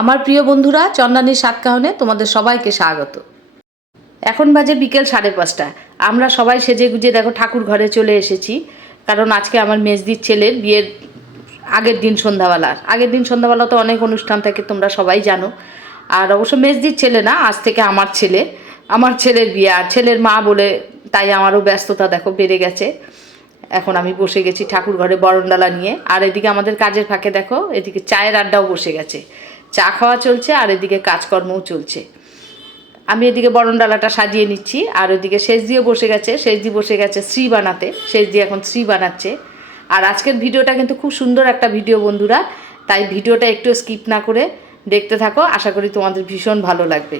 আমার প্রিয় বন্ধুরা, চন্দ্রানীর সাতকাহনে তোমাদের সবাইকে স্বাগত। এখন বাজে বিকেল 5:30। আমরা সবাই সেজে গুজে দেখো ঠাকুর ঘরে চলে এসেছি, কারণ আজকে আমার মেজদির ছেলের বিয়ের আগের দিন সন্ধ্যাবেলা তো অনেক অনুষ্ঠান থাকে, তোমরা সবাই জানো। আর অবশ্য মেজদির ছেলে না, আজ থেকে আমার ছেলের বিয়ে, আর ছেলের মা বলে তাই আমারও ব্যস্ততা দেখো বেড়ে গেছে। এখন আমি বসে গেছি ঠাকুর ঘরে বরণডালা নিয়ে, আর এদিকে আমাদের কাজের ফাঁকে দেখো এদিকে চায়ের আড্ডাও বসে গেছে, চা খাওয়া চলছে আর এদিকে কাজকর্মও চলছে। আমি এদিকে বরণডালাটা সাজিয়ে নিচ্ছি, আর ওইদিকে শেষদিও বসে গেছে শ্রী বানাতে। শেষদি এখন শ্রী বানাচ্ছে। আর আজকের ভিডিওটা কিন্তু খুব সুন্দর একটা ভিডিও বন্ধুরা, তাই ভিডিওটা একটু স্কিপ না করে দেখতে থাকো, আশা করি তোমাদের ভীষণ ভালো লাগবে।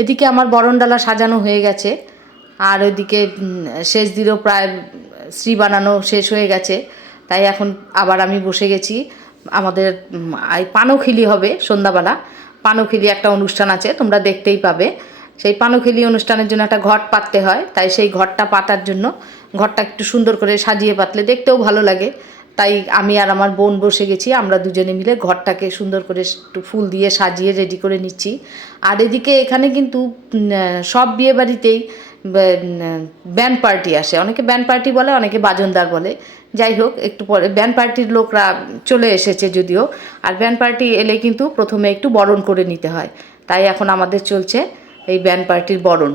এদিকে আমার বরণডালা সাজানো হয়ে গেছে, আর ওইদিকে শেষদিরও প্রায় শ্রী বানানো শেষ হয়ে গেছে। তাই এখন আবার আমি বসে গেছি। আমাদের এই পানখিলি হবে সন্ধ্যাবেলা, পানখিলি একটা অনুষ্ঠান আছে, তোমরা দেখতেই পাবে। সেই পানখিলি অনুষ্ঠানের জন্য একটা ঘট পাততে হয়, তাই সেই ঘরটা পাতার জন্য ঘরটা একটু সুন্দর করে সাজিয়ে পাতলে দেখতেও ভালো লাগে। তাই আমি আর আমার বোন বসে গেছি, আমরা দুজনে মিলে ঘরটাকে সুন্দর করে একটু ফুল দিয়ে সাজিয়ে রেডি করে নিচ্ছি। আর এদিকে এখানে কিন্তু সব বিয়ে বাড়িতেই ব্যান্ড পার্টি আসে, অনেকে ব্যান্ড পার্টি বলে, অনেকে বাজনদার বলে। যাই হোক, একটু পরে ব্যান্ড পার্টির লোকরা চলে এসেছে যদিও। আর ব্যান্ড পার্টি এলে কিন্তু প্রথমে একটু বরণ করে নিতে হয়, তাই এখন আমাদের চলছে এই ব্যান্ড পার্টির বরণ।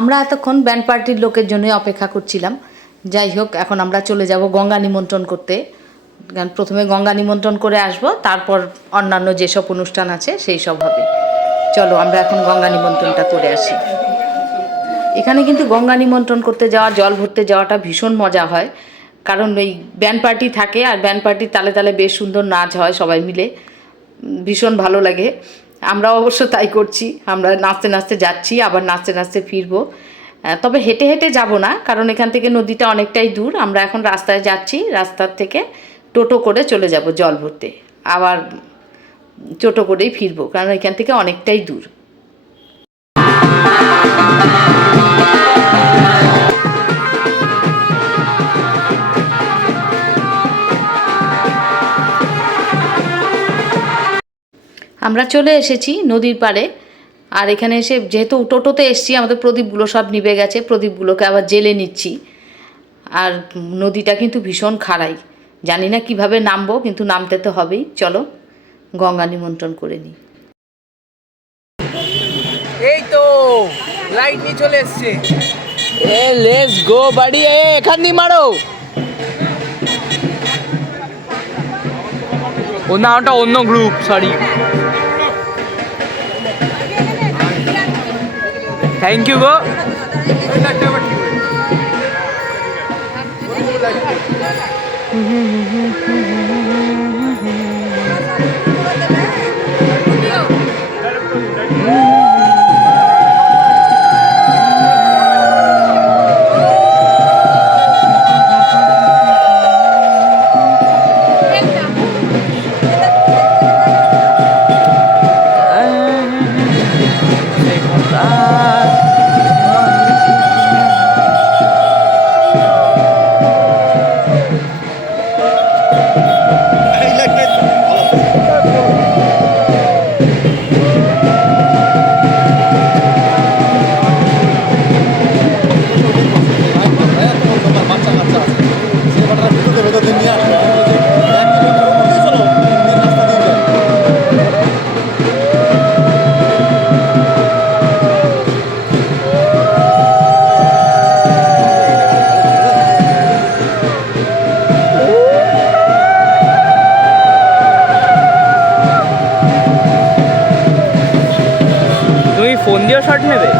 আমরা এতক্ষণ ব্যান্ড পার্টির লোকের জন্য অপেক্ষা করছিলাম। যাই হোক, এখন আমরা চলে যাব গঙ্গা নিমন্ত্রণ করতে। প্রথমে গঙ্গা নিমন্ত্রণ করে আসব, তারপর অন্যান্য যেসব অনুষ্ঠান আছে সেই সব হবে। চলো আমরা এখন গঙ্গা নিমন্ত্রণটা করে আসি। এখানে কিন্তু গঙ্গা নিমন্ত্রণ করতে যাওয়া, জল ভরতে যাওয়াটা ভীষণ মজা হয়, কারণ ওই ব্যান্ড পার্টি থাকে, আর ব্যান্ড পার্টির তালে তালে বেশ সুন্দর নাচ হয়, সবাই মিলে ভীষণ ভালো লাগে। আমরা অবশ্য তাই করছি, আমরা নাচতে নাচতে যাচ্ছি, আবার নাচতে নাচতে ফিরবো। তবে হেঁটে হেঁটে যাব না, কারণ এখান থেকে নদীটা অনেকটাই দূর। আমরা এখন রাস্তায় যাচ্ছি, রাস্তার থেকে টোটো করে চলে যাব জল ভরতে, আবার টোটো করেই ফিরবো, কারণ এখান থেকে অনেকটাই দূর। আমরা চলে এসেছি নদীর পাড়ে, আর এখানে এসে যেহেতু টোটোতে এসেছি, আমাদের প্রদীপগুলো সব নিভে গেছে, প্রদীপগুলোকে আবার জেলে নিচ্ছি। আর নদীটা কিন্তু ভীষণ খাড়াই, জানি না কিভাবে নামবো, কিন্তু নামতে তো হবেই। চলো গঙ্গা নিমন্ত্রণ করে নিই। এই তো লাইট নিয়ে চলে এসছে। লেটস গো বাড়ি, এখান দিয়ে মারো। ওটা অন্য গ্রুপ, সরি। থ্যাংক ইউ গো। শট নেবে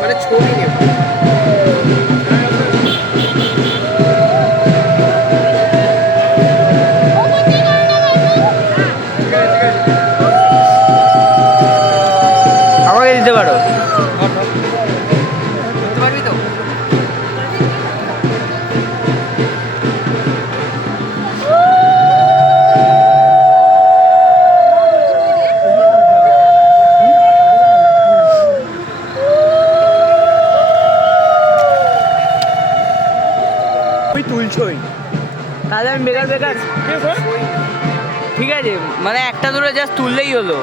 মানে ছবি নেবে। আমাকে দিতে পারো, করতে পারবি তো? তুই তুলছই তাহলে আমি বেকার বেকার। ঠিক আছে মানে একটা দূরে জাস্ট তুললেই হলো।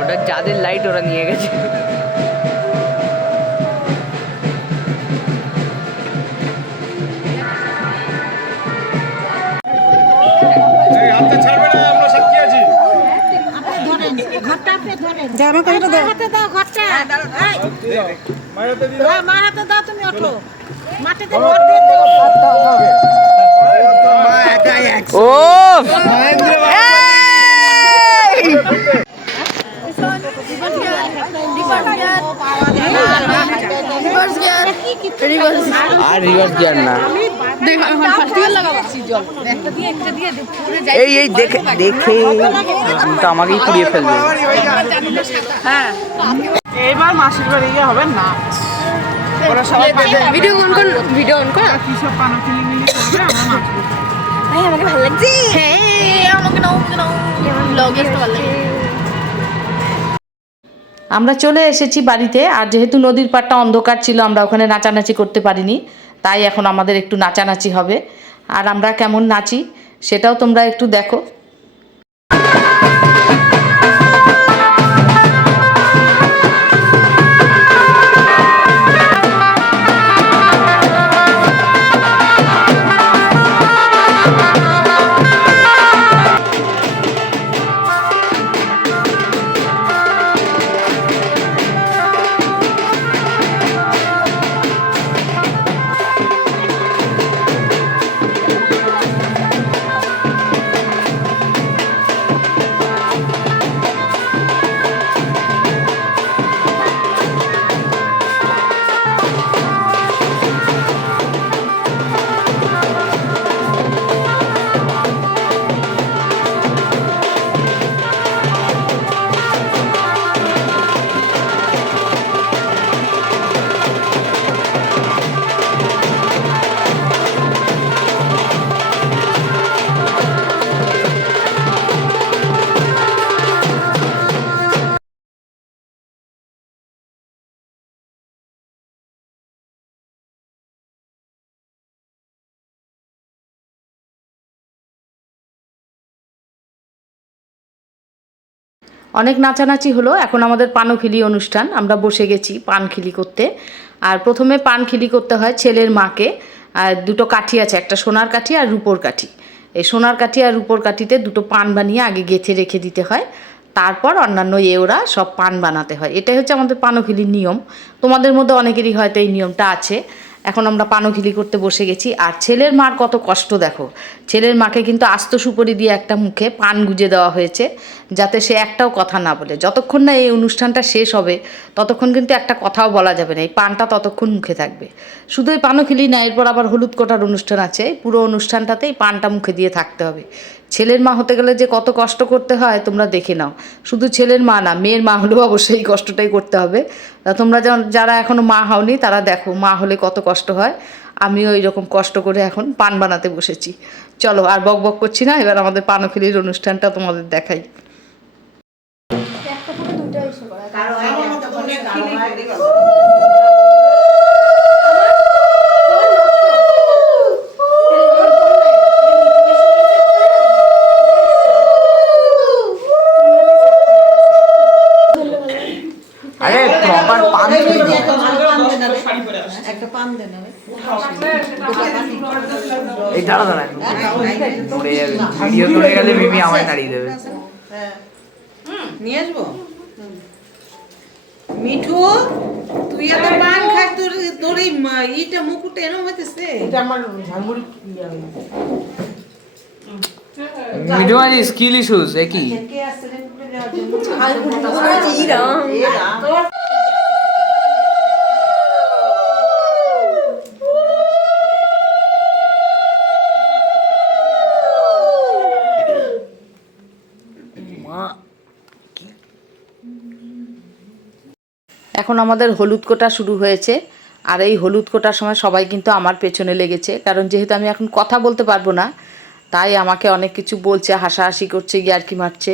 ওটা যাদের লাইট ওরা নিয়ে গেছে। আর রিভার্স গিয়ার না, এই এই দেখে দেখে তো আমাকেই পুড়িয়ে ফেলবে। হ্যাঁ এবার মাসির বাড়ি গিয়ে হবে নাচ, ওরা সবাই ভিডিও অন কর, ভিডিও অন কর। কি সব পানা ফিলিং করবে, আমরা নাচবো। ভাই আমাকে ভালো লাগছে, হ্যাঁ আমাকে নাও ব্লগে তো ভালো লাগে। আমরা চলে এসেছি বাড়িতে। আর যেহেতু নদীর পাড়টা অন্ধকার ছিল আমরা ওখানে নাচানাচি করতে পারিনি, তাই এখন আমাদের একটু নাচানাচি হবে। আর আমরা কেমন নাচি সেটাও তোমরা একটু দেখো। অনেক নাচানাচি হলো, এখন আমাদের পানখিলি অনুষ্ঠান। আমরা বসে গেছি পানখিলি করতে। আর প্রথমে পানখিলি করতে হয় ছেলের মাকে। আর দুটো কাঠি আছে, একটা সোনার কাঠি আর রূপোর কাঠি। এই সোনার কাঠি আর রূপোর কাঠিতে দুটো পান বানিয়ে আগে গেঁথে রেখে দিতে হয়, তারপর অন্যান্য ওরা সব পান বানাতে হয়। এটাই হচ্ছে আমাদের পানখিলির নিয়ম। তোমাদের মধ্যে অনেকেরই হয়তো এই নিয়মটা আছে। এখন আমরা পানখিলি করতে বসে গেছি। আর ছেলের মার কত কষ্ট দেখো, ছেলের মাকে কিন্তু আস্ত সুপারি দিয়ে একটা মুখে পান গুজে দেওয়া হয়েছে, যাতে সে একটাও কথা না বলে। যতক্ষণ না এই অনুষ্ঠানটা শেষ হবে ততক্ষণ কিন্তু একটা কথাও বলা যাবে না, এই পানটা ততক্ষণ মুখে থাকবে। শুধু এই পানখিলি না, এরপর আবার হলুদ কোটার অনুষ্ঠান আছে। পুরো অনুষ্ঠানটাতেই পানটা মুখে দিয়ে থাকতে হবে। ছেলের মা হতে গেলে যে কত কষ্ট করতে হয় তোমরা দেখে নাও। শুধু ছেলের মা না, মেয়ের মা হলেও অবশ্যই কষ্টটাই করতে হবে। তোমরা যারা এখনও মা হওনি তারা দেখো মা হলে কত কষ্ট হয়। আমিও এইরকম কষ্ট করে এখন পান বানাতে বসেছি। চলো আর বক বক করছি না, এবার আমাদের পানখিলির অনুষ্ঠানটা তোমাদের দেখাই। আরে প্রপার পান এই দাঁড়া দাঁড়া পড়ে যাবে, ভিডিও করে গেলে মিমি আমায় নাড়িয়ে দেবে। নিয়ে আসবো। মিঠু তুই এত পান খাস তোর তোর এই ইটা মুকুটটা এরকম হইতেছে এটা আমার ঝালমুড়ি মিঠু মাঝি স্কিল ইস্যুস একই কে আসছে রে পুরো যাওয়ার জন্য এখন আমাদের হলুদ কোটা শুরু হয়েছে, আর এই হলুদ কোটার সময় সবাই কিন্তু আমার পেছনে লেগেছে, কারণ যেহেতু আমি এখন কথা বলতে পারবো না, তাই আমাকে অনেক কিছু বলছে, হাসাহাসি করছে, ইয়ার্কি মারছে।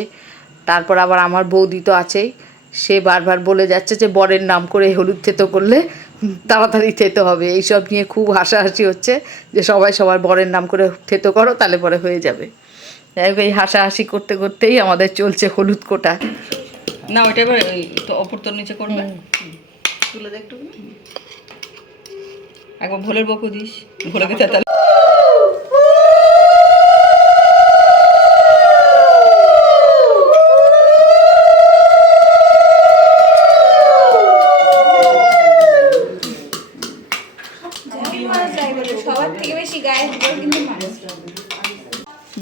তারপর আবার আমার বৌদি তো আছেই, সে বারবার বলে যাচ্ছে যে বরের নাম করে হলুদ থেতো করলে তাড়াতাড়ি থেতো হবে। এইসব নিয়ে খুব হাসাহাসি হচ্ছে যে সবাই সবার বরের নাম করে থেতো করো, তাহলে পরে হয়ে যাবে। যাই হোক, এই হাসাহাসি করতে করতেই আমাদের চলছে হলুদ কোটা। না ওইটা এবার তো ওপর তোর নিচে করবে, তুলে দে একটু, একবার ভোলের বকু দিস, ভোলেকে তেতাল। সবার থেকে বেশি গায়ে কিন্তু মানুষ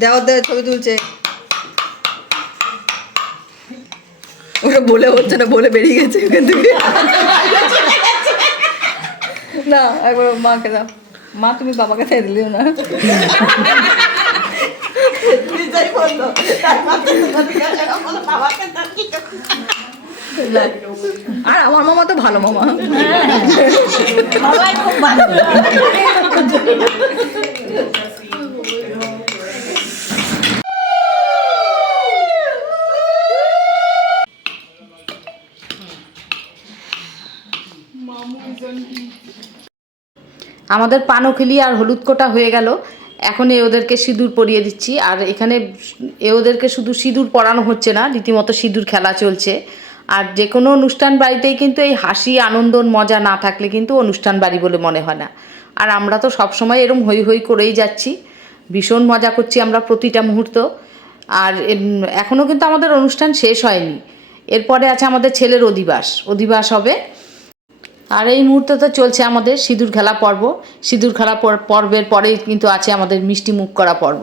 দেওয়ার দেওয়ার ছবি তুলছে, ওটা বলে হচ্ছে না, বলে বেরিয়ে গেছে এখান থেকে। না একবার মাকে দাও, মা তুমি বাবাকে তাই দিলেও না। আর আমার মামা তো ভালো মামা, সবাই খুব ভালো। আমাদের পানখিলি আর হলুদ কোটা হয়ে গেল। এখন ওদেরকে সিঁদুর পরিয়ে দিচ্ছি, আর এখানে ওদেরকে শুধু সিঁদুর পরানো হচ্ছে না, রীতিমতো সিঁদুর খেলা চলছে। আর যে কোনো অনুষ্ঠান বাড়িতেই কিন্তু এই হাসি আনন্দ মজা না থাকলে কিন্তু অনুষ্ঠান বাড়ি বলে মনে হয় না। আর আমরা তো সবসময় এরম হই হই করেই যাচ্ছি, ভীষণ মজা করছি আমরা প্রতিটা মুহূর্ত। আর এখনও কিন্তু আমাদের অনুষ্ঠান শেষ হয়নি, এরপরে আছে আমাদের ছেলের অধিবাস হবে। আর এই মুহূর্তে তো চলছে আমাদের সিঁদুর খেলা পর্ব। সিঁদুর খেলা পর্বের পরেই কিন্তু আছে আমাদের মিষ্টি মুখ করা পর্ব।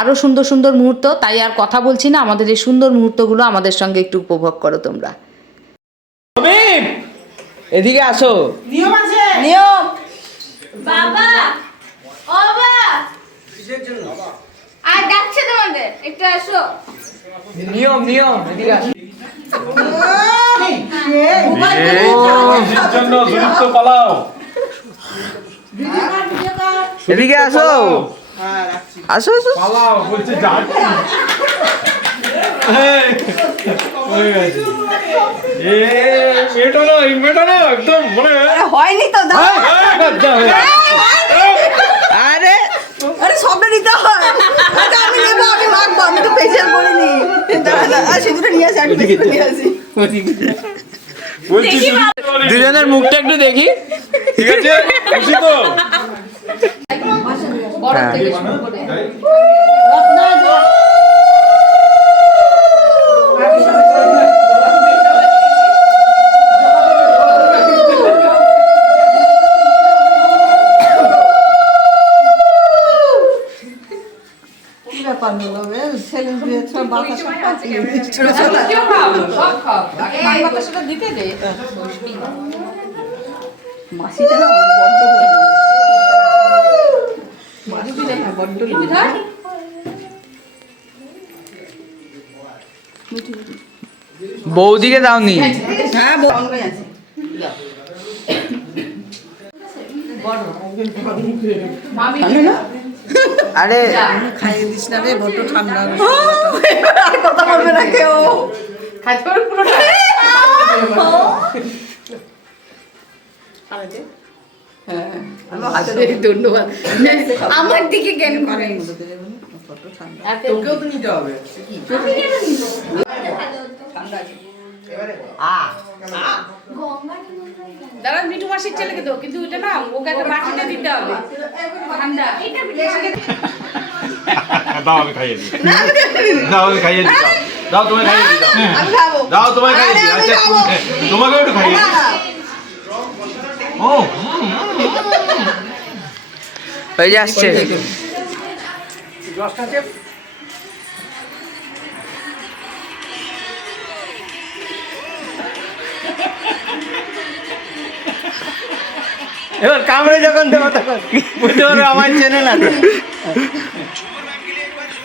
আরও সুন্দর সুন্দর মুহূর্ত, তাই আর কথা বলছি না, আমাদের এই সুন্দর মুহূর্তগুলো আমাদের সঙ্গে একটু উপভোগ করো তোমরা। এদিকে আসো, নিয়ম আছে নিয়ম বাবা ও বাবা কিসের জন্য আর ডাকছে তোমাদের, একটু আসো। নিয়ম নিয়ম এদিকে আসো। এদিকে আসো, আসো আসো। হয়নি তো, আরে আরে সবটা নিতে হয়। আচ্ছা, আমি নেবো, আমি মাখবো, আমি তো ফেসিয়াল করিনি। আর সিঁদুরটা নিয়ে আসি, আমি সিঁদুর নিয়ে আসি। দুজনের মুখটা একটু দেখি, ঠিক আছে? খুশি তো? বড় থেকে শুরু করে মাসিটা না বড্ড বড্ড বৌদিকে দাওনি? হ্যাঁ বলবে আছে। আরে খাইয়ে দিস না রে, বড্ড ঠান্ডা। আর কথা বলবে না কেউ। খাইতে পারো পুরোটা? ধন্যবাদ। আমার দিকে কেন করে তোকেও তো নিতে হবে। দাদা মিঠু মাসির ছেলেকে তো, কিন্তু ওটা না ওকে একটা বাটিতে দিতে হবে ঠান্ডা। দাও আমি খাইয়ে দিই, দাও আমি খাইয়ে দিই। দাও তোমায় খাইয়ে দিই দাও। আমি খাবো দাও তোমায় খাইয়ে দিই। আরে, আমি আচ্ছা খাবো। তোমাকেও একটু খাইয়ে দিই। ও ওই যে আসছে এবার কামড়ে যখন দেবো তখন বুঝতে পারবে আমার চেনে না।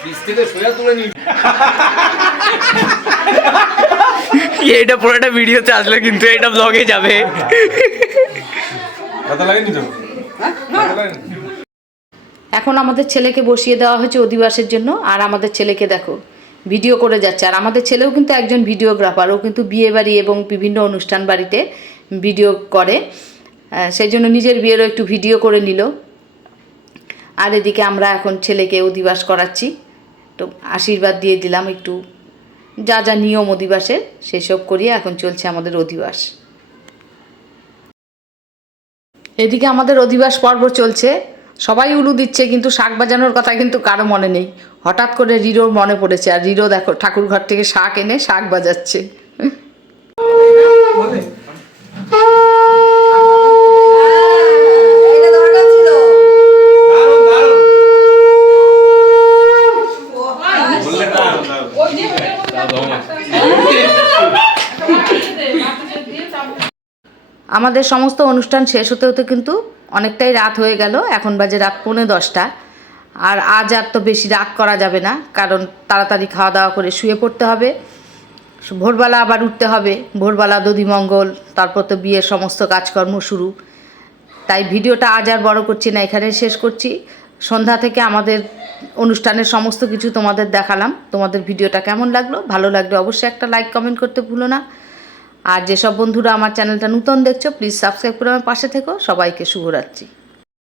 বীজ থেকে সোয়া তুলে নিই। এটা পুরোটা ভিডিওতে আসলো কিন্তু এটা ব্লগে যাবে। কথা লাগেনি তো? কথা লাগেনি? এখন আমাদের ছেলেকে বসিয়ে দেওয়া হয়েছে অধিবাসের জন্য, আর আমাদের ছেলেকে দেখো ভিডিও করে যাচ্ছে। আর আমাদের ছেলেও কিন্তু একজন ভিডিওগ্রাফার, ও কিন্তু বিয়ে বাড়ি এবং বিভিন্ন অনুষ্ঠান বাড়িতে ভিডিও করে, সেই জন্য নিজের বিয়েরও একটু ভিডিও করে নিল। আর এদিকে আমরা এখন ছেলেকে অধিবাস করাচ্ছি, তো আশীর্বাদ দিয়ে দিলাম, একটু যা যা নিয়ম অধিবাসের সেসব করিয়ে এখন চলছে আমাদের অধিবাস। এদিকে আমাদের অধিবাস পর্ব চলছে, সবাই উলু দিচ্ছে, কিন্তু শাঁখ বাজানোর কথা কিন্তু কারো মনে নেই। হঠাৎ করে রিরোর মনে পড়েছে, আর রিরো দেখো ঠাকুর ঘর থেকে শাঁখ এনে শাঁখ বাজাচ্ছে। এটা দরকার ছিল দারুণ দারুণ। বললে দারুণ দারুণ। দাও, দাও মা। আমাদের সমস্ত অনুষ্ঠান শেষ হতে হতে কিন্তু অনেকটাই রাত হয়ে গেল, এখন বাজে রাত 9:45। আর আজ আর তো বেশি রাত করা যাবে না, কারণ তাড়াতাড়ি খাওয়া দাওয়া করে শুয়ে পড়তে হবে, ভোরবেলা আবার উঠতে হবে, ভোরবেলা দধিমঙ্গল, তারপর তো বিয়ের সমস্ত কাজকর্ম শুরু। তাই ভিডিওটা আজ আর বড় করছি না, এখানে শেষ করছি। সন্ধ্যা থেকে আমাদের অনুষ্ঠানের সমস্ত কিছু তোমাদের দেখালাম। তোমাদের ভিডিওটা কেমন লাগলো? ভালো লাগলে অবশ্যই একটা লাইক কমেন্ট করতে ভুলো না। আর যেসব বন্ধুরা আমার চ্যানেলটা নতুন দেখছো, প্লিজ সাবস্ক্রাইব করে আমার পাশে থেকো। সবাইকে শুভরাত্রি।